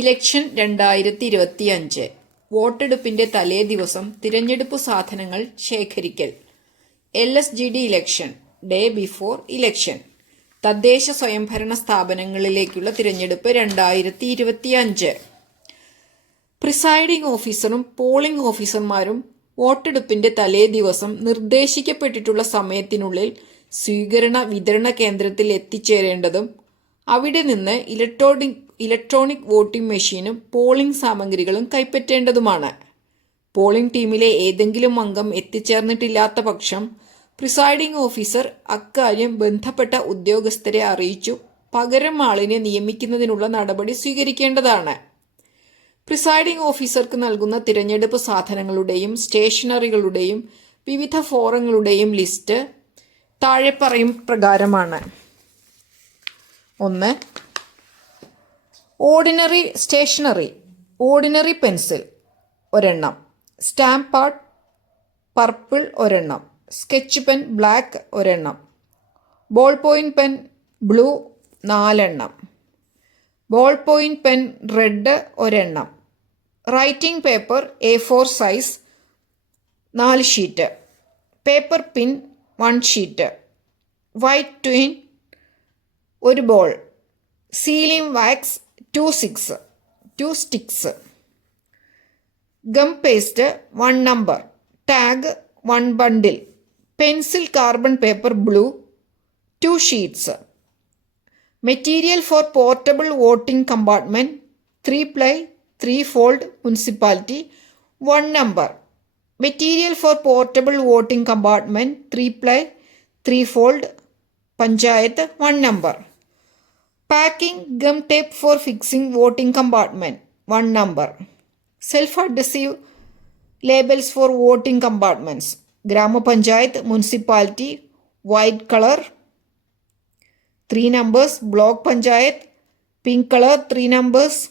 Election രണ്ടായിരത്തി ഇരുപത്തി അഞ്ച് വോട്ടെടുപ്പിന്റെ തലേ ദിവസം തിരഞ്ഞെടുപ്പ് സാധനങ്ങൾ ശേഖരിക്കൽ L S G D election day before election തദ്ദേശ സ്വയംഭരണ സ്ഥാപനങ്ങളിലേക്കുള്ള തിരഞ്ഞെടുപ്പ് രണ്ടായിരത്തി ഇരുപത്തി അഞ്ച് പ്രിസൈഡിംഗ് ഓഫീസറും പോളിംഗ് ഓഫീസർമാരും വോട്ടെടുപ്പിന്റെ തലേ ദിവസം നിർദ്ദേശിക്കപ്പെട്ടിട്ടുള്ള സമയത്തിനുള്ളിൽ സ്വീകരണ വിതരണ കേന്ദ്രത്തിൽ എത്തിച്ചേരേണ്ടതും അവിടെ നിന്ന് ഇലക്ട്രോണിക് ഇലക്ട്രോണിക് വോട്ടിംഗ് മെഷീനും പോളിംഗ് സാമഗ്രികളും കൈപ്പറ്റേണ്ടതുമാണ് പോളിംഗ് ടീമിലെ ഏതെങ്കിലും അംഗം എത്തിച്ചേർന്നിട്ടില്ലാത്ത പക്ഷം പ്രിസൈഡിംഗ് ഓഫീസർ അക്കാര്യം ബന്ധപ്പെട്ട ഉദ്യോഗസ്ഥരെ അറിയിച്ചു പകരം ആളിനെ നിയമിക്കുന്നതിനുള്ള നടപടി സ്വീകരിക്കേണ്ടതാണ് പ്രിസൈഡിംഗ് ഓഫീസർക്ക് നൽകുന്ന തിരഞ്ഞെടുപ്പ് സാധനങ്ങളുടെയും സ്റ്റേഷനറികളുടെയും വിവിധ ഫോറങ്ങളുടെയും ലിസ്റ്റ് താഴെ പറയും പ്രകാരമാണ് ഒന്ന് ഓർഡിനറി സ്റ്റേഷനറി ഓർഡിനറി പെൻസിൽ ഒരെണ്ണം സ്റ്റാമ്പ് ആർട്ട് പർപ്പിൾ ഒരെണ്ണം സ്കെച്ച് പെൻ ബ്ലാക്ക് ഒരെണ്ണം ബോൾ പോയിൻറ്റ് പെൻ ബ്ലൂ നാലെണ്ണം ബോൾ പോയിൻറ്റ് പെൻ റെഡ് ഒരെണ്ണം writing paper A four size നാല് sheet paper pin one sheet white twine ഒരു ball sealing wax 2 sticks. Gum paste, 1 number. Tag, 1 bundle. Pencil carbon paper blue, 2 sheets. Material for portable voting compartment, 3-ply, 3-fold, municipality, 1 number. Material for portable voting compartment, 3-ply, 3-fold, panchayat, 1 number. Packing gum tape for fixing voting compartment. One number. Self-adhesive labels for voting compartments. Grama Panchayat, municipality, white color. Three numbers. Block Panchayat, pink color, three numbers.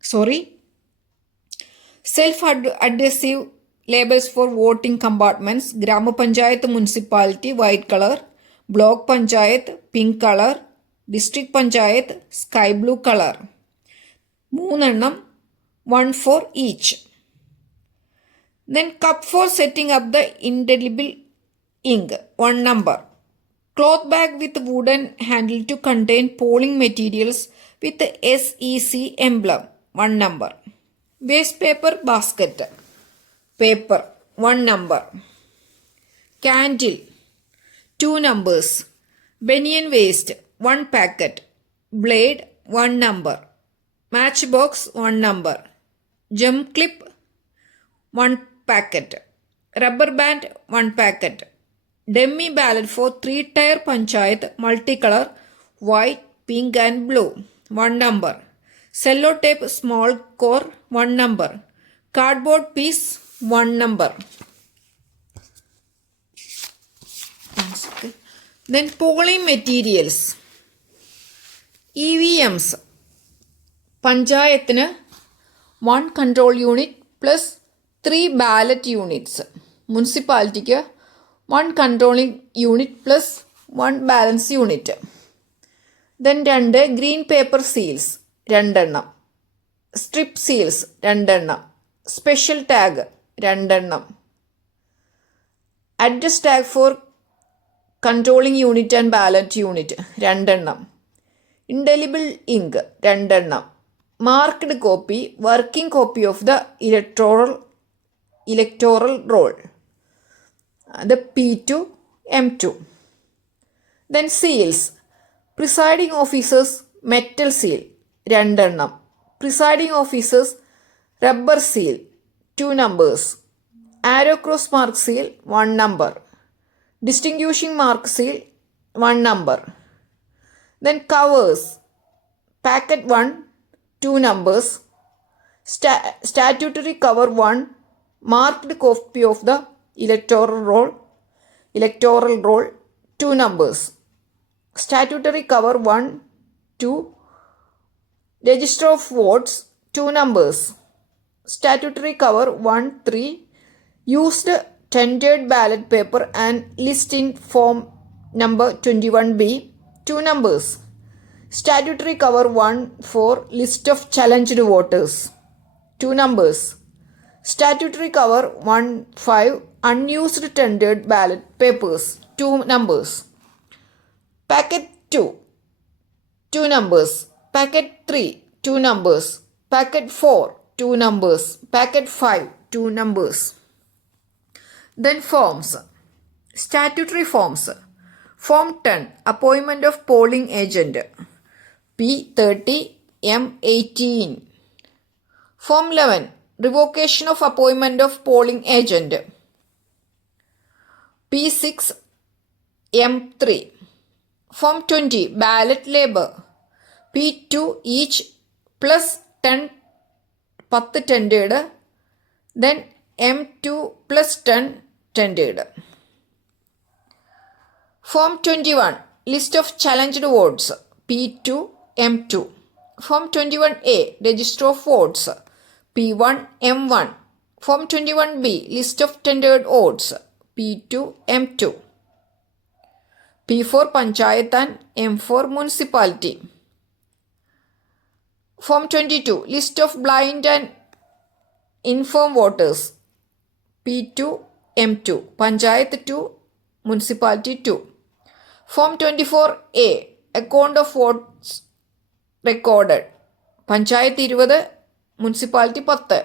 Sorry. Self-adhesive labels for voting compartments. Grama Panchayat, municipality, white color. Block Panchayat, pink color. District panchayat sky blue colour മൂന്നെണ്ണം one for each then cup for setting up the indelible ink one number cloth bag with wooden handle to contain polling materials with S E C emblem one number waste paper basket paper one number candle two numbers banian waste 1 packet, blade 1 number, matchbox 1 number, gem clip 1 packet, rubber band 1 packet, dummy ballot for 3 tire panchayat multicolor white, pink and blue 1 number, sellotape small core 1 number, cardboard piece 1 number. Then polling materials. E V Ms പഞ്ചായത്തിന് one control unit plus three ballot units മുനിസിപ്പാലിറ്റിക്ക് one controlling unit plus one balance unit then രണ്ട് green paper seals രണ്ടെണ്ണം strip seals രണ്ടെണ്ണം special tag രണ്ടെണ്ണം adjust tag for controlling unit and ballot unit രണ്ടെണ്ണം indelible ink രണ്ടെണ്ണം marked copy working copy of the electoral electoral roll the P two M two then seals presiding officers metal seal രണ്ടെണ്ണം presiding officers rubber seal two numbers arrow cross mark seal one number distinguishing mark seal one number Then covers packet 1, 2 numbers, sta- statutory cover 1, marked copy of the electoral roll, electoral roll, 2 numbers, statutory cover 1, 2, register of votes, 2 numbers, statutory cover 1, 3, used tendered ballot paper and listing form number 21B Two numbers statutory cover 1 for list of challenged voters. Two numbers statutory cover 1 5 unused tendered ballot papers. Two numbers packet 2 two numbers packet 3 two numbers packet 4 two numbers packet 5 two numbers then forms statutory forms Form 10, appointment of polling agent, P30, M18. Form 11, revocation of appointment of polling agent, P6, M3. Form 20, ballot labor, P2 each plus 10, 10 tendered, then M2 plus 10 tendered. tendered. Then M2 plus 10 tendered. Form 21 List of challenged votes P2 M2. Form 21A Register of votes P1 M1. Form 21B List of tendered votes P2 M2. P4 Panchayat and M4 Municipality. Form 22 List of blind and infirm voters P2 M2 Panchayat 2 Municipality 2 Form 24A Account of votes recorded panchayat form twenty four A account of votes record panchayat ഇരുപത് municipality പത്ത്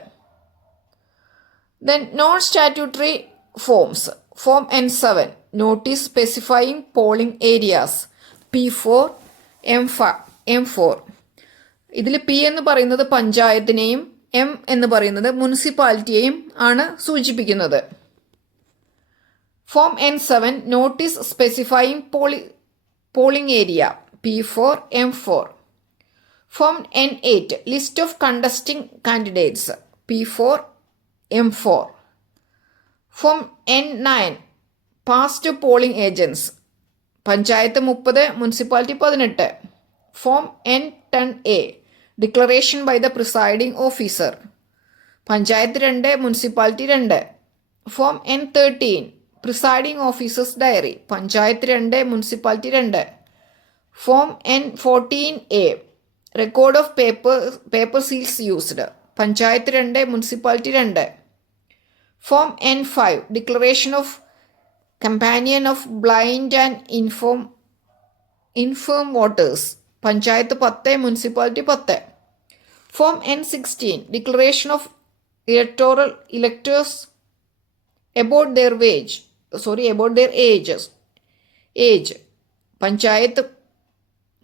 then non statutory forms form N seven notice specifying polling areas P four M ഫ M four ഇതിൽ P എന്ന് പറയുന്നത് പഞ്ചായത്തിനെയും M എന്ന് പറയുന്നത് മുനിസിപ്പാലിറ്റിയെയും ആണ് സൂചിപ്പിക്കുന്നത് form N seven notice specifying poly polling area P four M four form N eight list of contesting candidates P four M four form N nine past polling agents panchayat മുപ്പത് municipality പതിനെട്ട് form N ten a declaration by the presiding officer panchayat രണ്ട് municipality രണ്ട് form N thirteen presiding officers diary panchayat രണ്ട് municipality രണ്ട് form N fourteen a record of paper paper seals used panchayat രണ്ട് municipality രണ്ട് form N five declaration of companion of blind and inform infirm voters panchayat പത്ത് municipality പത്ത് form N sixteen declaration of electoral electors about their age sorry about their ages age panchayat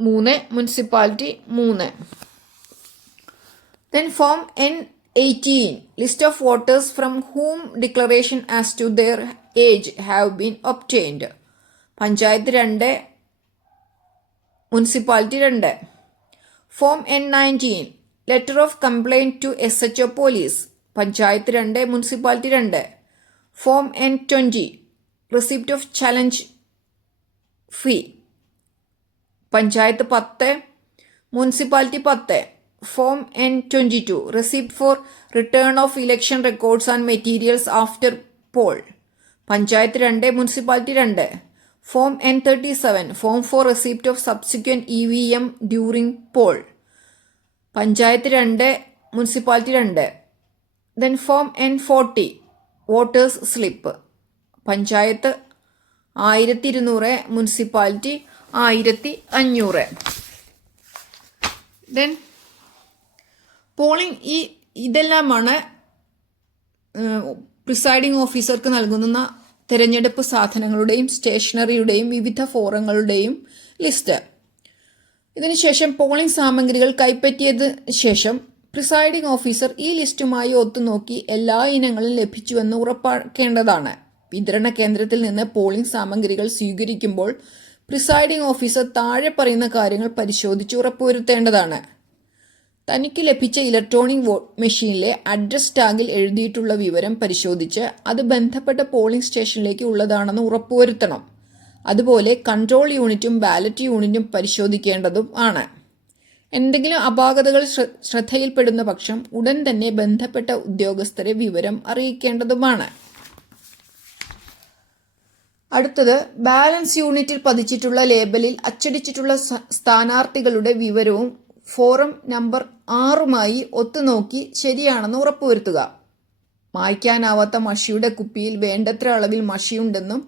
മൂന്ന് municipality മൂന്ന് then form N eighteen list of voters from whom declaration as to their age have been obtained panchayat രണ്ട് municipality രണ്ട് form N nineteen letter of complaint to S H O police panchayat രണ്ട് municipality രണ്ട് form N twenty receipt of challenge fee panchayat പത്ത് municipality പത്ത് form N twenty two receipt for return of election records and materials after poll panchayat രണ്ട് municipality രണ്ട് form N thirty seven form four receipt of subsequent E V M during poll panchayat രണ്ട് municipality രണ്ട് then form N forty voters slip panchayat ആയിരത്തി ഇരുന്നൂറ് municipality ആയിരത്തി അഞ്ഞൂറ് then polling ഈ ഇതെല്ലാമാണ് പ്രിസൈഡിംഗ് ഓഫീസർക്ക് നൽകുന്ന തിരഞ്ഞെടുപ്പ് സാധനങ്ങളുടെയും സ്റ്റേഷനറിയുടെയും വിവിധ ഫോറങ്ങളുടെയും ലിസ്റ്റ് ഇതിനുശേഷം പോളിംഗ് സാമഗ്രികൾ കൈപ്പറ്റിയതിന് ശേഷം പ്രിസൈഡിംഗ് ഓഫീസർ ഈ ലിസ്റ്റുമായി ഒത്തുനോക്കി എല്ലാ ഇനങ്ങളും ലഭിച്ചുവെന്ന് ഉറപ്പാക്കേണ്ടതാണ് വിതരണ കേന്ദ്രത്തിൽ നിന്ന് പോളിംഗ് സാമഗ്രികൾ സ്വീകരിക്കുമ്പോൾ പ്രിസൈഡിംഗ് ഓഫീസർ താഴെ പറയുന്ന കാര്യങ്ങൾ പരിശോധിച്ച് ഉറപ്പുവരുത്തേണ്ടതാണ് തനിക്ക് ലഭിച്ച ഇലക്ട്രോണിക് വോട്ട് മെഷീനിലെ അഡ്രസ് ടാഗിൽ എഴുതിയിട്ടുള്ള വിവരം പരിശോധിച്ച് അത് ബന്ധപ്പെട്ട പോളിംഗ് സ്റ്റേഷനിലേക്ക് ഉള്ളതാണെന്ന് ഉറപ്പുവരുത്തണം അതുപോലെ കൺട്രോൾ യൂണിറ്റും ബാലറ്റ് യൂണിറ്റും പരിശോധിക്കേണ്ടതും ആണ് എന്തെങ്കിലും അപാകതകൾ ശ്രദ്ധയിൽപ്പെടുന്ന പക്ഷം ഉടൻ തന്നെ ബന്ധപ്പെട്ട ഉദ്യോഗസ്ഥരെ വിവരം അറിയിക്കേണ്ടതുമാണ് അടുത്തത് ബാലൻസ് യൂണിറ്റിൽ പതിച്ചിട്ടുള്ള ലേബലിൽ അച്ചടിച്ചിട്ടുള്ള സ്ഥാനാർത്ഥികളുടെ വിവരവും ഫോറം നമ്പർ ആറുമായി ഒത്തുനോക്കി ശരിയാണെന്ന് ഉറപ്പുവരുത്തുക മായ്ക്കാനാവാത്ത മഷിയുടെ കുപ്പിയിൽ വേണ്ടത്ര അളവിൽ മഷിയുണ്ടെന്നും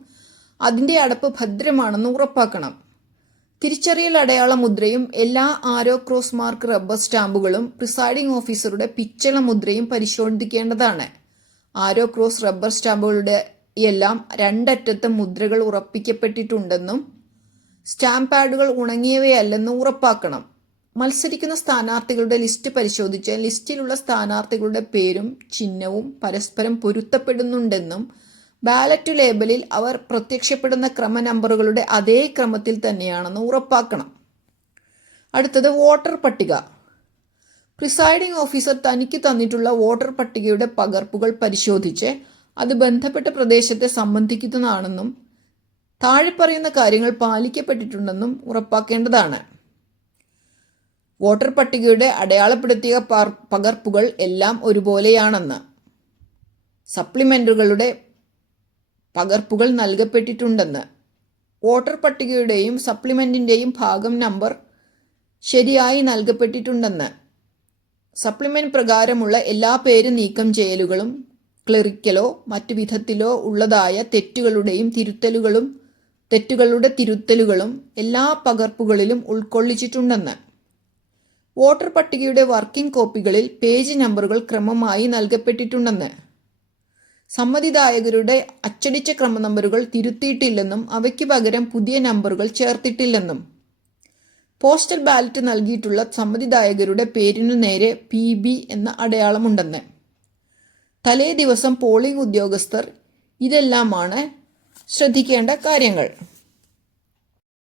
അതിൻ്റെ അടപ്പ് ഭദ്രമാണെന്നും ഉറപ്പാക്കണം തിരിച്ചറിയൽ അടയാള മുദ്രയും എല്ലാ ആരോ ക്രോസ് മാർക്ക് റബ്ബർ സ്റ്റാമ്പുകളും പ്രിസൈഡിംഗ് ഓഫീസറുടെ പിച്ചള മുദ്രയും പരിശോധിക്കേണ്ടതാണ് ആരോ ക്രോസ് റബ്ബർ സ്റ്റാമ്പുകളുടെ എല്ലാം രണ്ടറ്റത്ത് മുദ്രകൾ ഉറപ്പിക്കപ്പെട്ടിട്ടുണ്ടെന്നും സ്റ്റാമ്പ് പാഡുകൾ ഉണങ്ങിയവയല്ലെന്നും ഉറപ്പാക്കണം മത്സരിക്കുന്ന സ്ഥാനാർത്ഥികളുടെ ലിസ്റ്റ് പരിശോധിച്ച് ലിസ്റ്റിലുള്ള സ്ഥാനാർത്ഥികളുടെ പേരും ചിഹ്നവും പരസ്പരം പൊരുത്തപ്പെടുന്നുണ്ടെന്നും ബാലറ്റ് ലേബലിൽ അവർ പ്രത്യക്ഷപ്പെടുന്ന ക്രമ നമ്പറുകളുടെ അതേ ക്രമത്തിൽ തന്നെയാണെന്ന് ഉറപ്പാക്കണം അടുത്തത് വോട്ടർ പട്ടിക പ്രിസൈഡിംഗ് ഓഫീസർ തനിക്ക് തന്നിട്ടുള്ള വോട്ടർ പട്ടികയുടെ പകർപ്പുകൾ പരിശോധിച്ച് അത് ബന്ധപ്പെട്ട പ്രദേശത്തെ സംബന്ധിക്കുന്നതാണെന്നും താഴെ പറയുന്ന കാര്യങ്ങൾ പാലിക്കപ്പെട്ടിട്ടുണ്ടെന്നും ഉറപ്പാക്കേണ്ടതാണ് വോട്ടർ പട്ടികയുടെ അടയാളപ്പെടുത്തിയ പകർപ്പുകൾ എല്ലാം ഒരുപോലെയാണെന്ന് സപ്ലിമെന്ററുകളുടെ പകർപ്പുകൾ നൽകപ്പെട്ടിട്ടുണ്ടെന്ന് വോട്ടർ പട്ടികയുടെയും സപ്ലിമെൻറ്റിൻ്റെയും ഭാഗം നമ്പർ ശരിയായി നൽകപ്പെട്ടിട്ടുണ്ടെന്ന് സപ്ലിമെൻറ്റ് പ്രകാരമുള്ള എല്ലാ പേര് നീക്കം ചെയ്യലുകളും ക്ലറിക്കലോ മറ്റു വിധത്തിലോ ഉള്ളതായ തെറ്റുകളുടെയും തിരുത്തലുകളും തെറ്റുകളുടെ തിരുത്തലുകളും എല്ലാ പകർപ്പുകളിലും ഉൾക്കൊള്ളിച്ചിട്ടുണ്ടെന്ന് വോട്ടർ പട്ടികയുടെ വർക്കിംഗ് കോപ്പികളിൽ പേജ് നമ്പറുകൾ ക്രമമായി നൽകപ്പെട്ടിട്ടുണ്ടെന്ന് സമ്മതിദായകരുടെ അച്ചടിച്ച ക്രമ നമ്പറുകൾ തിരുത്തിയിട്ടില്ലെന്നും അവയ്ക്ക് പകരം പുതിയ നമ്പറുകൾ ചേർത്തിട്ടില്ലെന്നും പോസ്റ്റൽ ബാലറ്റ് നൽകിയിട്ടുള്ള സമ്മതിദായകരുടെ പേരിനു നേരെ പി ബി എന്ന അടയാളമുണ്ടെന്ന് തലേ ദിവസം പോളിംഗ് ഉദ്യോഗസ്ഥർ ഇതെല്ലാമാണ് ശ്രദ്ധിക്കേണ്ട കാര്യങ്ങൾ